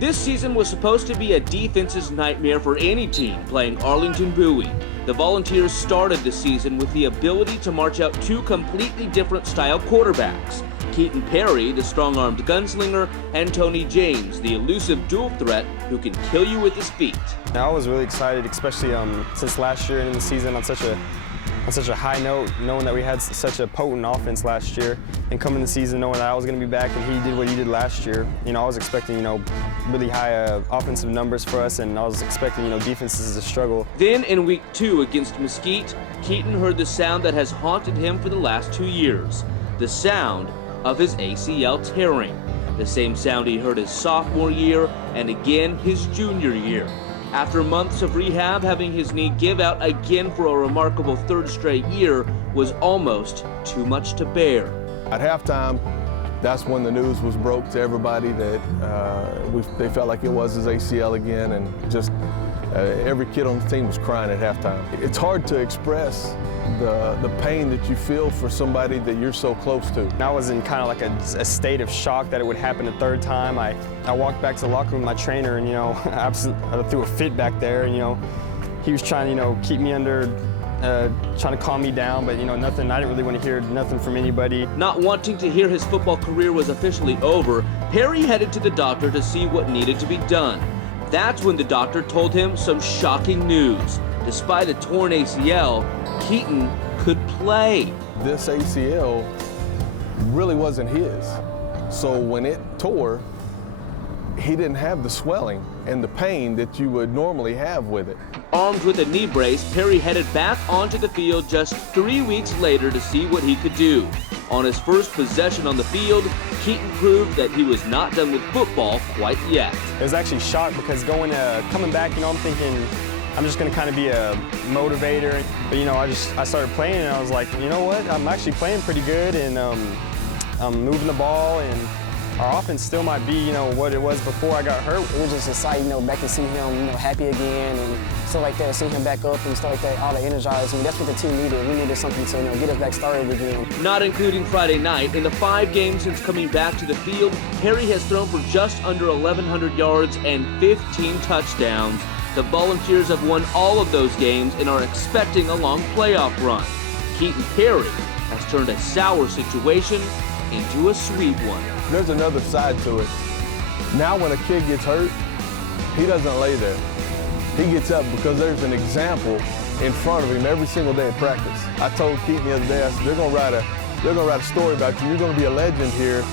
This season was supposed to be a defense's nightmare for any team playing Arlington Bowie. The Volunteers started the season with the ability to march out two completely different style quarterbacks. Keaton Perry, the strong-armed gunslinger, and Tony James, the elusive dual threat who can kill you with his feet. I was really excited, especially since last year in the season on such a high note, knowing that we had such a potent offense last year, and coming the season knowing that I was going to be back and he did what he did last year. I was expecting, really high offensive numbers for us, and I was expecting, defenses to struggle. Then in week 2 against Mesquite, Keaton heard the sound that has haunted him for the last 2 years, the sound of his ACL tearing, the same sound he heard his sophomore year and again his junior year. After months of rehab, having his knee give out again for a remarkable 3rd straight year was almost too much to bear. At halftime, that's when the news was broke to everybody that they felt like it was his ACL again, and just every kid on the team was crying at halftime. It's hard to express the pain that you feel for somebody that you're so close to. I was in kind of like a state of shock that it would happen a 3rd time. I walked back to the locker room with my trainer, and I threw a fit back there, and he was trying to keep me under, trying to calm me down, but nothing. I didn't really want to hear nothing from anybody. Not wanting to hear his football career was officially over, Perry headed to the doctor to see what needed to be done. That's when the doctor told him some shocking news. Despite a torn ACL, Keaton could play. This ACL really wasn't his. So when it tore, he didn't have the swelling and the pain that you would normally have with it. Armed with a knee brace, Perry headed back onto the field just 3 weeks later to see what he could do. On his first possession on the field, Keaton proved that he was not done with football quite yet. It was actually shock because coming back, I'm thinking I'm just going to kind of be a motivator. But I started playing, and I was like, you know what? I'm actually playing pretty good, and I'm moving the ball, and our offense still might be, what it was before I got hurt. It was just exciting, back to see him, happy again and stuff like that, seeing him back up and stuff like that, all the energizing. That's what the team needed. We needed something to, get us back started again. Not including Friday night, in the 5 games since coming back to the field, Perry has thrown for just under 1,100 yards and 15 touchdowns. The Volunteers have won all of those games and are expecting a long playoff run. Keaton Perry has turned a sour situation into a sweet one. There's another side to it. Now when a kid gets hurt, he doesn't lay there. He gets up because there's an example in front of him every single day in practice. I told Keaton the other day, I said, they're gonna write a story about you. You're gonna be a legend here